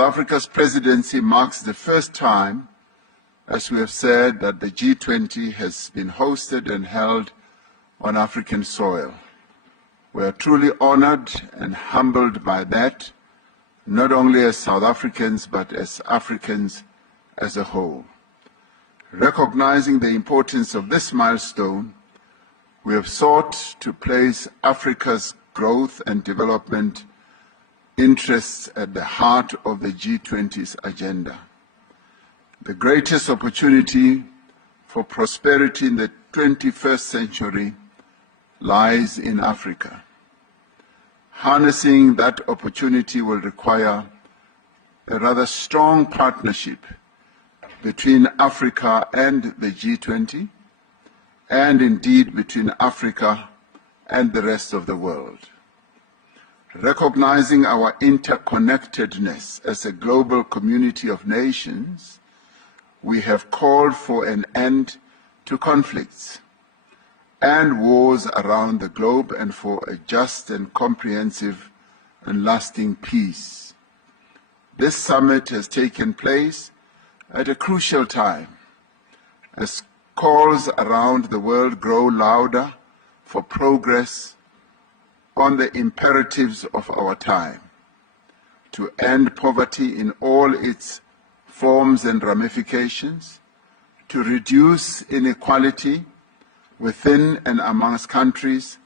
South Africa's presidency marks the first time, as we have said, that the G20 has been hosted and held on African soil. We are truly honored and humbled by that, not only as South Africans, but as Africans as a whole. Recognizing the importance of this milestone, we have sought to place Africa's growth and development interests at the heart of the G20's agenda. The greatest opportunity for prosperity in the 21st century lies in Africa. Harnessing that opportunity will require a rather strong partnership between Africa and the G20, and indeed between Africa and the rest of the world. Recognizing our interconnectedness as a global community of nations, we have called for an end to conflicts and wars around the globe and for a just and comprehensive and lasting peace. This summit has taken place at a crucial time as calls around the world grow louder for progress on the imperatives of our time, to end poverty in all its forms and ramifications, to reduce inequality within and amongst countries,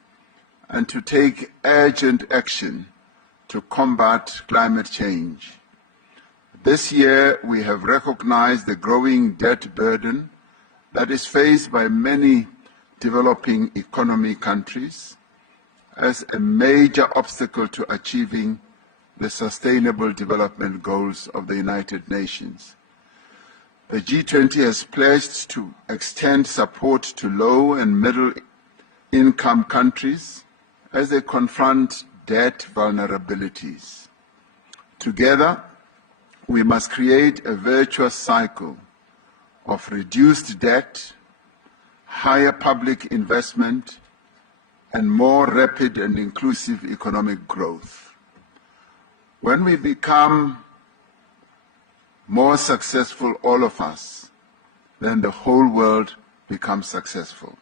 and to take urgent action to combat climate change. This year, we have recognized the growing debt burden that is faced by many developing economy countries as a major obstacle to achieving the Sustainable Development Goals of the United Nations. The G20 has pledged to extend support to low and middle-income countries as they confront debt vulnerabilities. Together, we must create a virtuous cycle of reduced debt, higher public investment, and more rapid and inclusive economic growth. When we become more successful, all of us, then the whole world becomes successful.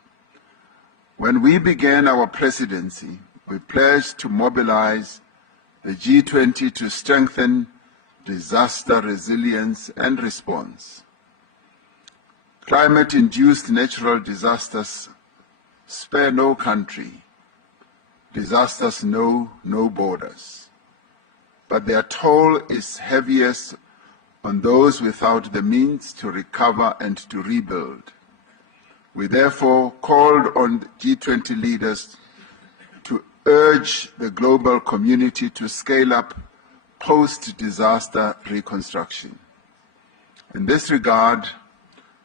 When we began our presidency, we pledged to mobilize the G20 to strengthen disaster resilience and response. Climate-induced natural disasters spare no country. Disasters know no borders. But their toll is heaviest on those without the means to recover and to rebuild. We therefore called on G20 leaders to urge the global community to scale up post-disaster reconstruction. In this regard,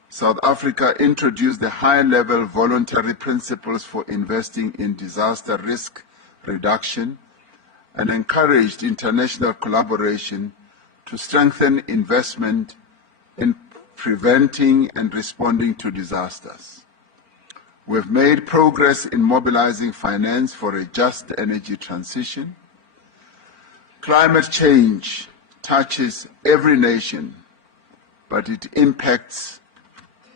South Africa introduced the high-level voluntary principles for investing in disaster risk reduction and encouraged international collaboration to strengthen investment in preventing and responding to disasters. We have made progress in mobilizing finance for a just energy transition. Climate change touches every nation, but it impacts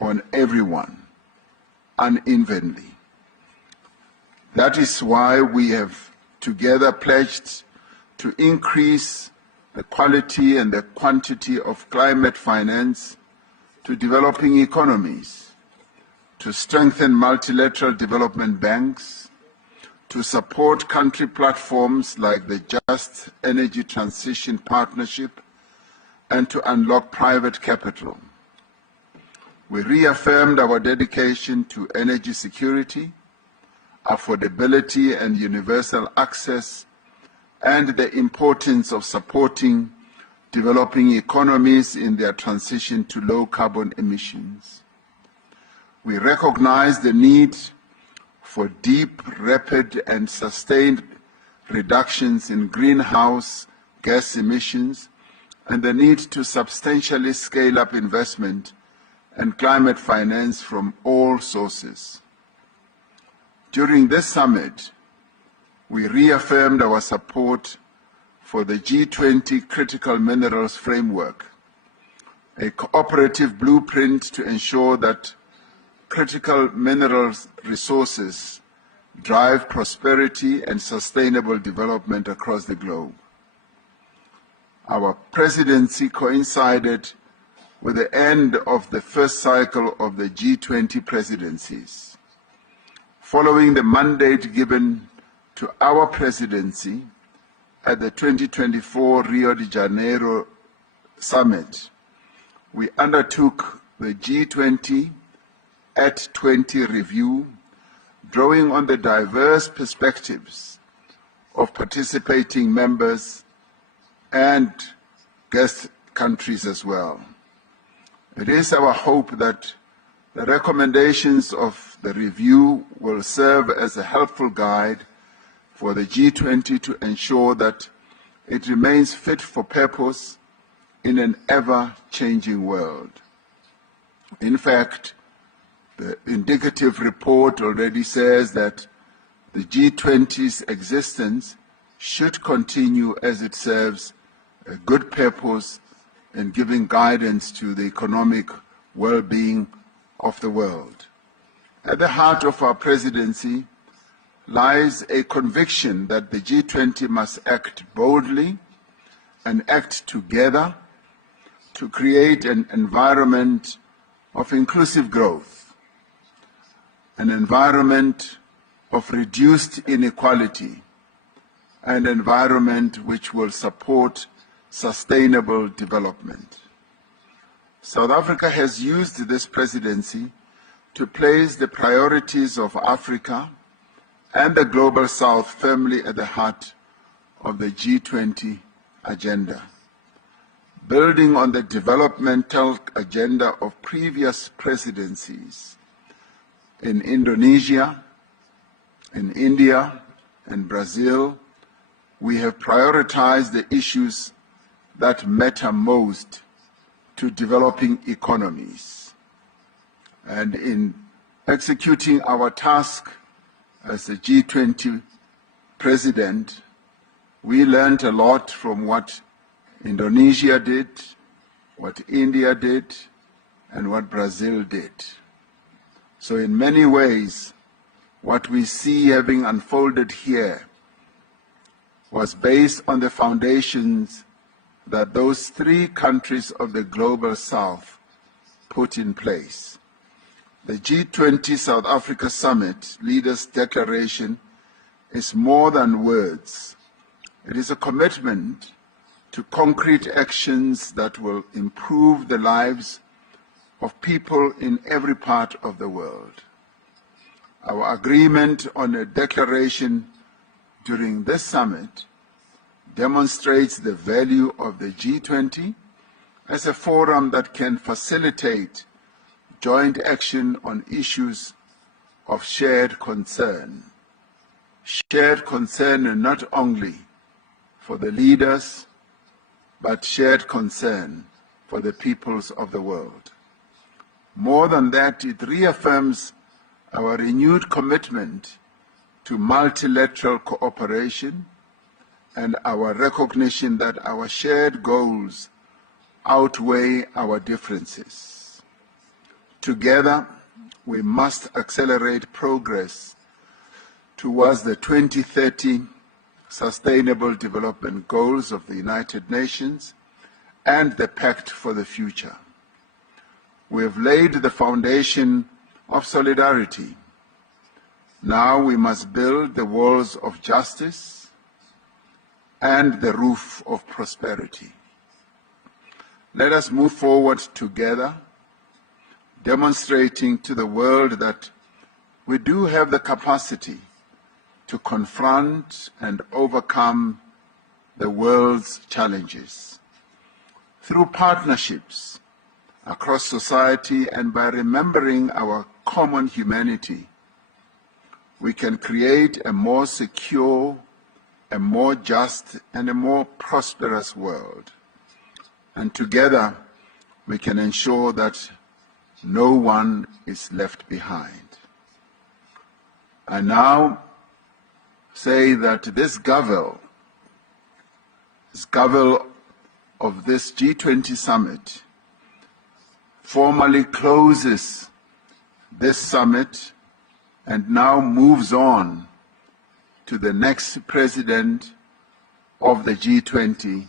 on everyone unevenly. That is why we have together pledged to increase the quality and the quantity of climate finance to developing economies, to strengthen multilateral development banks, to support country platforms like the Just Energy Transition Partnership, and to unlock private capital. We reaffirmed our dedication to energy security, affordability and universal access, and the importance of supporting developing economies in their transition to low carbon emissions. We recognize the need for deep, rapid, and sustained reductions in greenhouse gas emissions and the need to substantially scale up investment and climate finance from all sources. During this summit, we reaffirmed our support for the G20 Critical Minerals Framework, a cooperative blueprint to ensure that critical minerals resources drive prosperity and sustainable development across the globe. Our presidency coincided with the end of the first cycle of the G20 presidencies. Following the mandate given to our presidency at the 2024 Rio de Janeiro Summit, we undertook the G20 at 20 review, drawing on the diverse perspectives of participating members and guest countries as well. It is our hope that the recommendations of the review will serve as a helpful guide for the G20 to ensure that it remains fit for purpose in an ever-changing world. In fact, the indicative report already says that the G20's existence should continue as it serves a good purpose in giving guidance to the economic well-being of the world. At the heart of our presidency lies a conviction that the G20 must act boldly and act together to create an environment of inclusive growth, an environment of reduced inequality, an environment which will support sustainable development. South Africa has used this presidency to place the priorities of Africa and the Global South firmly at the heart of the G20 agenda. Building on the developmental agenda of previous presidencies in Indonesia, in India, and Brazil, we have prioritized the issues that matter most to developing economies. And in executing our task as the G20 president, we learned a lot from what Indonesia did, what India did, and what Brazil did. So in many ways, what we see having unfolded here was based on the foundations that those three countries of the Global South put in place. The G20 South Africa Summit Leaders Declaration is more than words. It is a commitment to concrete actions that will improve the lives of people in every part of the world. Our agreement on a declaration during this summit demonstrates the value of the G20 as a forum that can facilitate joint action on issues of shared concern. Shared concern not only for the leaders, but shared concern for the peoples of the world. More than that, it reaffirms our renewed commitment to multilateral cooperation and our recognition that our shared goals outweigh our differences. Together, we must accelerate progress towards the 2030 Sustainable Development Goals of the United Nations and the Pact for the Future. We have laid the foundation of solidarity. Now we must build the walls of justice and the roof of prosperity. Let us move forward together, demonstrating to the world that we do have the capacity to confront and overcome the world's challenges. Through partnerships across society and by remembering our common humanity, we can create a more secure, a more just, and a more prosperous world. And together, we can ensure that no one is left behind. I now say that this gavel gavel of this G20 summit formally closes this summit and now moves on to the next president of the G20,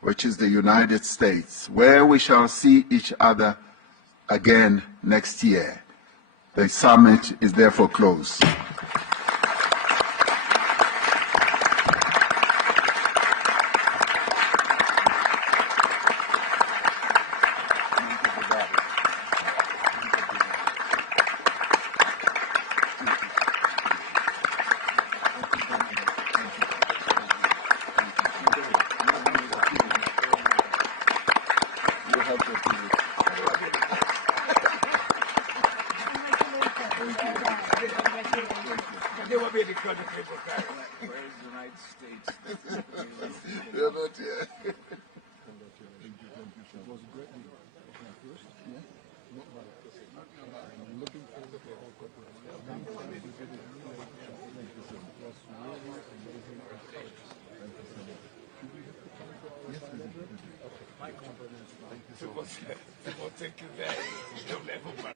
which is the United States, where we shall see each other again next year. The summit is therefore closed. Where's the United States? You're not here. We'll take you there.